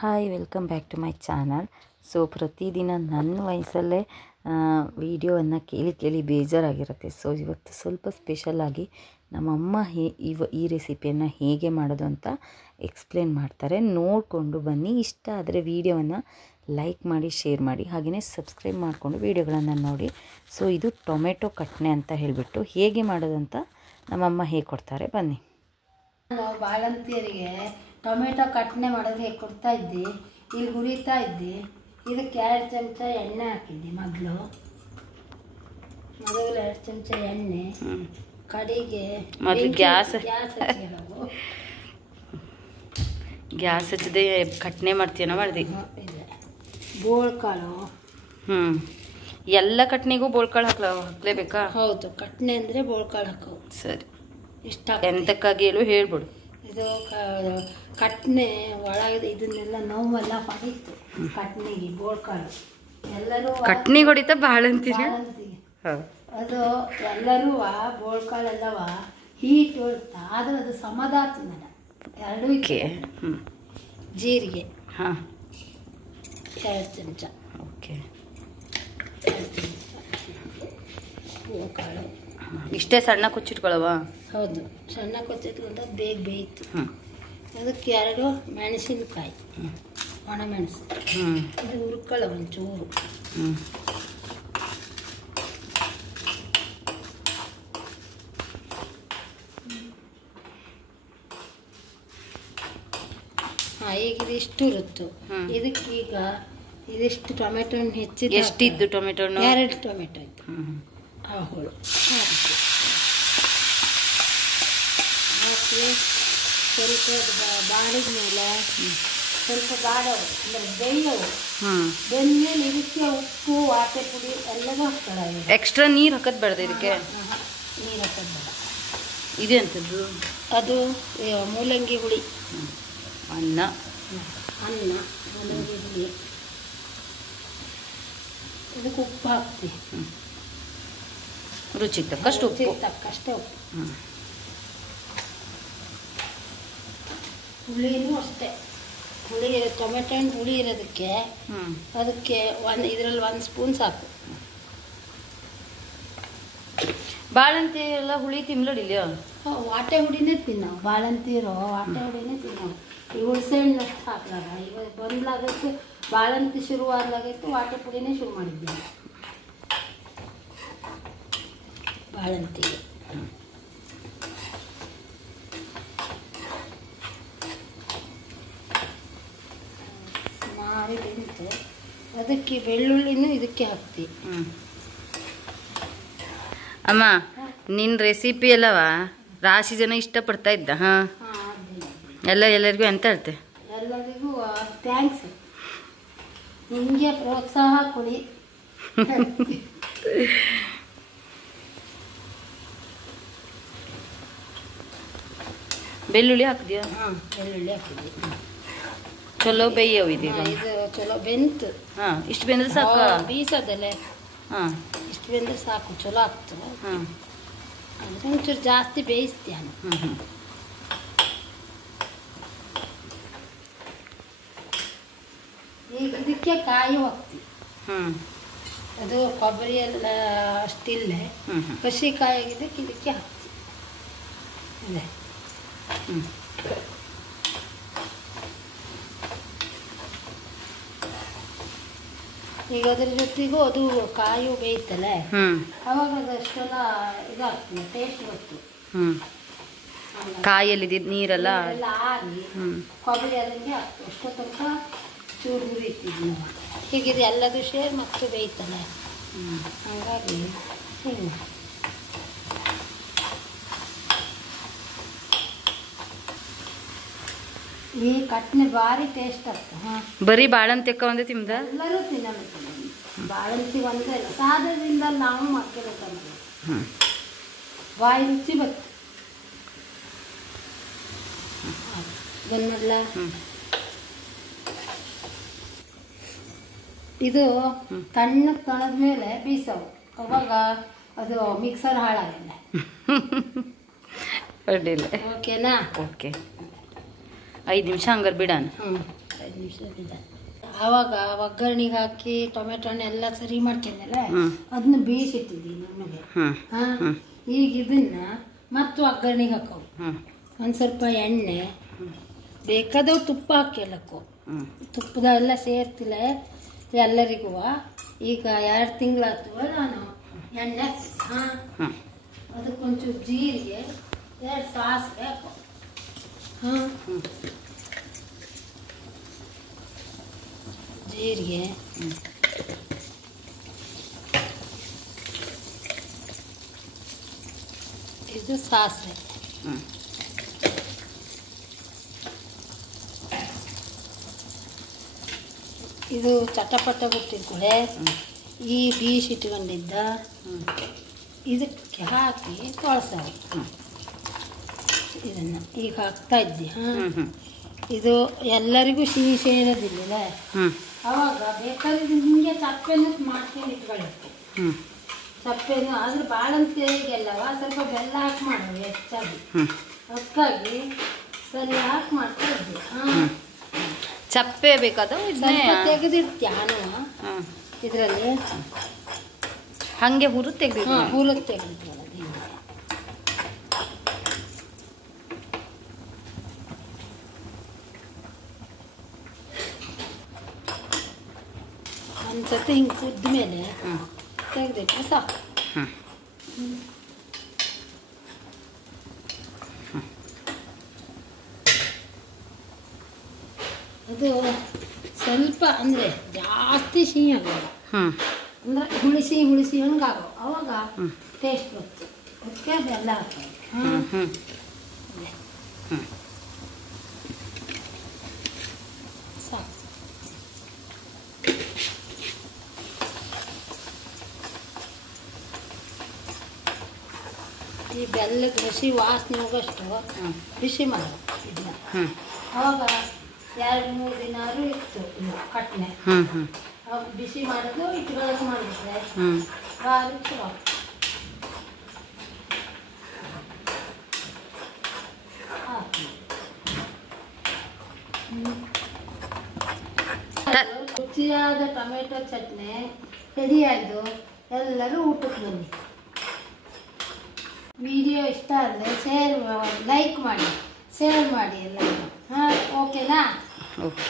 Hi welcome back to my channel. So ಪ್ರತಿದಿನ ನನ್ನ ವಯಸ್ಸಲ್ಲೇ ವೀಡಿಯೋವನ್ನು ಕೇಳಿ ಬೇಜಾರಾಗಿರುತ್ತೆ. ಸೊ ಇವತ್ತು ಸ್ವಲ್ಪ ಸ್ಪೆಷಲಾಗಿ ನಮ್ಮಮ್ಮ ಈ ರೆಸಿಪಿಯನ್ನು ಹೇಗೆ ಮಾಡೋದು ಅಂತ ಎಕ್ಸ್ಪ್ಲೇನ್ ಮಾಡ್ತಾರೆ. ನೋಡಿಕೊಂಡು ಬನ್ನಿ. ಇಷ್ಟ ಆದರೆ ವೀಡಿಯೋವನ್ನು ಲೈಕ್ ಮಾಡಿ, ಶೇರ್ ಮಾಡಿ, ಹಾಗೆಯೇ ಸಬ್ಸ್ಕ್ರೈಬ್ ಮಾಡಿಕೊಂಡು ವೀಡಿಯೋಗಳನ್ನು ನೋಡಿ. ಸೊ ಇದು ಟೊಮೆಟೊ ಕಟ್ನೆ ಅಂತ ಹೇಳಿಬಿಟ್ಟು ಹೇಗೆ ಮಾಡೋದಂತ ನಮ್ಮಮ್ಮ ಹೇಗೆ ಕೊಡ್ತಾರೆ ಬನ್ನಿ. ನಾವು ಬಾಳಂತಿಯರಿಗೆ ಟೊಮೆಟೊ ಕಟ್ನೆ ಮಾಡೋದು ಹೇಗೆ ಕೊಡ್ತಾ ಇದ್ದೆ. ಇಲ್ಲಿ ಹುರಿತಾ ಇದ್ದೆ. ಇದಕ್ಕೆ 2 ಚಮಚ ಎಣ್ಣೆ ಹಾಕಿದ್ದೆ. ಮೊದಲು 2 ಚಮಚ ಎಣ್ಣೆ, ಕಡೆಗೆ ಗ್ಯಾಸ್ ಹಚ್ಚದೆ ಕಟ್ನೆ ಮಾಡ್ತೀಯ ಮಾಡಿದೆ. ಬೋಳ್ಕಾಳು, ಎಲ್ಲ ಕಟ್ನೆಗೂ ಬೋಳ್ಕಾಳು ಹಾಕ್ಲೇಬೇಕಾ? ಹೌದು, ಕಟ್ನೆ ಅಂದರೆ ಬೋಳ್ಕಾಳು ಹಾಕೋ. ಸರಿ, ಇಷ್ಟ ಎಂತಕ್ಕಾಗಿ ಹೇಳು, ಹೇಳ್ಬಿಡು. ಇದು ಕಟ್ನೆ ಒಳಗೆ ಇದನ್ನೆಲ್ಲ ನೋವೆಲ್ಲ ಹೊಡಿತು. ಕಟ್ನೆಗೆ ಬೋಳ್ಕಾಳು ಎಲ್ಲರೂ ಕಟ್ನಿಗೆ ಹೊಡಿತಾ ಬಾಳಂತೀರಿ. ಅದು ಎಲ್ಲರೂ ಬೋಳ್ಕಾಳೆಲ್ಲವ ಹೀಟ್ ಹೊಡ್ತಾ, ಆದ್ರೆ ಅದು ಸಮದಾತನಲ್ಲ. ಎರಡೂ ಜೀರಿಗೆ 2 ಚಮಚ, ಓಕೆ, ಬೋಳ್ಕಾಳು ಇಷ್ಟೇ ಸಣ್ಣ ಕೊಚ್ಚಿಟ್ಕೊಳ್ಳವ? ಹೌದು, ಸಣ್ಣ ಕೊಚ್ಚಿಟ್ಕೊಂಡ ಬೇಗ ಬೇಯ್ತು. ಅದಕ್ಕೆ 2 ಮೆಣಸಿನಕಾಯಿ, ಒಣಮೆಣಸು, ಇದು ಹುರ್ಕೊಳ್ಳ ಒಂಚೂರು. ಈಗ ಇದಿಷ್ಟು ಇರುತ್ತು. ಇದಕ್ಕೀಗ ಇದಿಷ್ಟು ಟೊಮೆಟೊ ಹೆಚ್ಚಿದ. ಎಷ್ಟಿದ್ದು ಟೊಮೆಟೊ? 2 ಟೊಮೆಟೊ ಇತ್ತು. ಆ ಹೋಳು ಹಾಕಿ ಸ್ವಲ್ಪ ಬಾಡಿದ ಮೇಲೆ ಸ್ವಲ್ಪ ಬಾಡವು, ಅಂದರೆ ಬೇಯವು. ಬೆಂದ್ಮೇಲೆ ಇದಕ್ಕೆ ಉಪ್ಪು, ವಾಟೆ ಪುಡಿ ಎಲ್ಲವೂ ಹಾಕ್ತಾರೆ. ಎಕ್ಸ್ಟ್ರಾ ನೀರು ಹಾಕೋದು ಬೇಡ ಇದಕ್ಕೆ? ನೀರು ಹಾಕೋದು ಬೇಡ. ಇದೆ ಅಂತದ್ದು ಅದು ಮೂಲಂಗಿ ಹುಳಿ, ಅನ್ನ ಮೂಲಂಗಿ ಹುಳಿ. ಇದಕ್ಕೆ ಉಪ್ಪು ಹಾಕ್ತೀವಿ, ರುಚಿಗೆ ತಕ್ಕಷ್ಟು ಉಪ್ಪು. ತಕ್ಕಷ್ಟೇ ಉಪ್ಪು. ಹುಳಿನೂ ಅಷ್ಟೇ, ಹುಳಿ ಟೊಮೆಟೊ ಹಣ್ಣು ಹುಳಿ ಇರೋದಕ್ಕೆ ಅದಕ್ಕೆ ಇದರಲ್ಲಿ 1 ಸ್ಪೂನ್ ಸಾಕು. ಬಾಳಂತಿ ಎಲ್ಲ ಹುಳಿ ತಿನ್ಲಡಿಲ್ಲ? ವಾಟೆ ಹುಡಿನೇ ತಿನ್ನೋ, ಬಾಳಂತಿರೋ ವಾಟೆ ಹುಡಿನೇ ತಿನ್ನೋ. ಈ ಹುಣಸೆಹಣ್ಣು ಅಷ್ಟು ಹಾಕ್ಲಾರ. ಇವಾಗ ಬಂದ್ಲಾಗೈತೆ, ಬಾಳಂತಿ ಶುರುವಾಗ್ಲಾಗೈತೆ, ವಾಟೆ ಪುಡಿನೇ ಶುರು ಮಾಡಿದ್ದೀನಿ ಬಾಳಂತಿಗೆ. ಸುಮಾರು ಬೆಂತು. ಅದಕ್ಕೆ ಬೆಳ್ಳುಳ್ಳಿನೂ ಇದಕ್ಕೆ ಹಾಕ್ತೀವಿ. ಅಮ್ಮ, ನಿನ್ನ ರೆಸಿಪಿ ಅಲ್ಲವ ರಾಶಿ ಜನ ಇಷ್ಟಪಡ್ತಾ ಇದ್ದ. ಎಲ್ಲರಿಗೂ ಎಂತ ಹೇಳ್ತೆ? ಎಲ್ಲರಿಗೂ ಥ್ಯಾಂಕ್ಸ್. ನಿಮಗೆ ಪ್ರೋತ್ಸಾಹ ಕೊಡಿ. ಬೆಳ್ಳುಳ್ಳಿ ಹಾಕಿದ್ಯಾ? ಬೆಳ್ಳುಳ್ಳಿ ಹಾಕಿದ್ವಿ. ಚಲೋ ಬೇಯವು ಇದು ಚಲೋ ಬೆಂತು. ಇಷ್ಟು ಬೆಂದ್ರೆ ಸಾಕು? ಬೀಸದಲ್ಲೇ ಇಷ್ಟು ಬೆಂದ್ರೆ ಸಾಕು, ಚಲೋ ಆಗ್ತದೆ. ಅಂದರೆ ಒಂಚೂರು ಜಾಸ್ತಿ ಬೇಯಿಸ್ತೀಯ. ಈಗ ಇದಕ್ಕೆ ಕಾಯಿ ಹಾಕ್ತೀವಿ. ಅದು ಕೊಬ್ಬರಿ ಎಲ್ಲ ಅಷ್ಟಿಲ್ಲೇ, ಹಸಿ ಕಾಯಿ ಆಗಿದ್ದಕ್ಕೆ ಇದಕ್ಕೆ ಹಾಕ್ತೀವಿ. ಅದೇ ಈಗ ಅದ್ರ ಜೊತೆಗೂ ಅದು ಕಾಯಿ ಬೇಯ್ತಲ್ಲ, ಅವಾಗ ಅದಷ್ಟೆಲ್ಲ ಇದಾಗ್ತದೆ, ಟೇಸ್ಟ್ ಗೊತ್ತು. ಕಾಯಲ್ಲಿ ನೀರೆಲ್ಲ ಆರಿ ಕೊಬ್ಬರಿ ಅದಂಗೆ ಆಗ್ತದೆ. ಅಷ್ಟೋ ತನಕ ಚೂರು ಹುರಿತೀವಿ ನಾವು. ಹೀಗಿದೆ ಎಲ್ಲದು ಶೇರ್ ಮತ್ತು ಬೇಯ್ತಲ್ಲ, ಹಾಗಾಗಿ ಹಿಂಗೆ. ಈ ಕಟ್ನೆ ಭಾರಿ ಟೇಸ್ಟ್ ಆಗ್ತದೆ. ಬರೀ ಬಾಳಂತಿಕ್ಕ ಒಂದೇ ತಿಂದ ಎಲ್ಲರೂ ತಿನ್ನಬೇಕು. ಬಾಳಂತಿ ಒಂದೇ ಇಲ್ಲ, ಸಾದದಿಂದ ನಾವು ಮಾಡ್ಕೋಬೇಕಂದ್ರೆ ಬಾಯಿ ರುಚಿ ಬರ್ತದೆ. ಇದನ್ನೆಲ್ಲ ಇದು ತಣ್ಣಗೆ ತಳದ ಮೇಲೆ ಬೀಸವು. ಅವಾಗ ಅದು ಮಿಕ್ಸರ್ ಹಾಳಾಗಿಲ್ಲ. ಓಕೆನಾ? ಓಕೆ, 5 ನಿಮಿಷ ಹಂಗಾರೆ ಬಿಡೋಣ. 5 ನಿಮಿಷದಿಂದ ಆವಾಗ ಒಗ್ಗರಣೆಗೆ ಹಾಕಿ ಟೊಮೆಟೊ ಹಣ್ಣು ಎಲ್ಲ ಸರಿ ಮಾಡ್ಕೊಂಡಲ್ಲ ಅದನ್ನ ಬೇಯಿಸಿಟ್ಟಿದ್ದೀನಿ ನಮಗೆ ಈಗ ಇದನ್ನ ಮತ್ತು ಒಗ್ಗರಣೆಗೆ ಹಾಕವು ಒಂದು ಸ್ವಲ್ಪ ಎಣ್ಣೆ ಬೇಕಾದವು ತುಪ್ಪ ಹಾಕ್ಯಲಕ್ಕು ತುಪ್ಪದ ಎಲ್ಲ ಸೇರ್ತಿಲ್ಲ ಎಲ್ಲರಿಗೂ ಈಗ 2 ತಿಂಗಳಾಯ್ತು ನಾನು ಎಣ್ಣೆ ಅದಕ್ಕೊಂಚೂರು ಜೀರಿಗೆ 2 ಸಾಸಿವೆ ಹಾಕೋ ಜೀರಿಗೆ ಇದು ಸಾಸಿವೆ ಇದು ಚಟಪಟ ಬಿಟ್ಟಿರ್ತಾರೆ ಈ ಬೀಸ್ ಇಟ್ಕೊಂಡಿದ್ದ ಇದಕ್ಕೆ ಹಾಕಿ ತೊಳ್ಸವು ಇದನ್ನು ಈಗ ಹಾಕ್ತಾ ಇದ್ದೆ ಇದು ಎಲ್ಲರಿಗೂ ಸಿಹಿ ಸೇರೋದಿಲ್ಲ ಅವಾಗ ಬೇಕಾದ್ರೆ ಹಿಂಗೆ ಚಪ್ಪೆನೂ ಮಾಡ್ಕೊಂಡು ಇಟ್ಕೊಳ್ಳುತ್ತೆ ಚಪ್ಪೆನು ಆದ್ರೆ ಬಾಳಂತಿಗೆಲ್ಲವ ಸ್ವಲ್ಪ ಬೆಲ್ಲ ಹಾಕಿ ಮಾಡೋದು ಹೆಚ್ಚಾಗಿ ಅದಕ್ಕಾಗಿ ಸರಿ ಹಾಕಿ ಮಾಡ್ತಾ ಇದ್ದೆ ಚಪ್ಪೆ ಬೇಕಾದ ತೆಗೆದಿಡ್ತೀಯ ನಾನು ಇದರಲ್ಲಿ ಹಂಗೆ ಹುರು ತೆಗೆದು ಹುರು ತೆಗೆದಿದ್ದೀವಲ್ಲ ಒಂದ್ಸತಿ ಹಿಂಗೆ ಕುದ್ದ ಮೇಲೆ ತೆಗೆದಿಟ್ಟು ಸಾಕು ಅದು ಸ್ವಲ್ಪ ಅಂದರೆ ಜಾಸ್ತಿ ಸಿಹಿ ಆಗಲ್ಲ ಅಂದರೆ ಹುಳಿಸಿ ಹಂಗಾಗೋ ಅವಾಗ ಟೇಸ್ಟ್ ಬರ್ತದೆ ಅದಕ್ಕೆ ಬೆಲ್ಲ ಹಾಕೋದು ಸಾಕು ಈ ಬೆಲ್ಲಕ್ಕೆ ಹಸಿ ವಾಸನೆ ಹೋಗೋಷ್ಟು ಬಿಸಿ ಮಾಡೋದು ಇದನ್ನ ಅವಾಗ 2-3 ದಿನ ಇತ್ತು ಕಟ್ನೆ ಅವಾಗ ಬಿಸಿ ಮಾಡೋದು ಇಟ್ಕೊಳ್ಳೋಕೆ ಮಾಡಿದ್ರೆ ಭಾರಿ ಚಲೋ ರುಚಿಯಾದ ಟೊಮೆಟೊ ಚಟ್ನಿ ರೆಡಿ ಆಯಿತು ಎಲ್ಲರೂ ಊಟಕ್ಕೆ ಬನ್ನಿ ವಿಡಿಯೋ ಇಷ್ಟ ಆದರೆ ಲೈಕ್ ಮಾಡಿ ಶೇರ್ ಮಾಡಿ ಎಲ್ಲರೂ ಓಕೆನಾ ಓಕೆ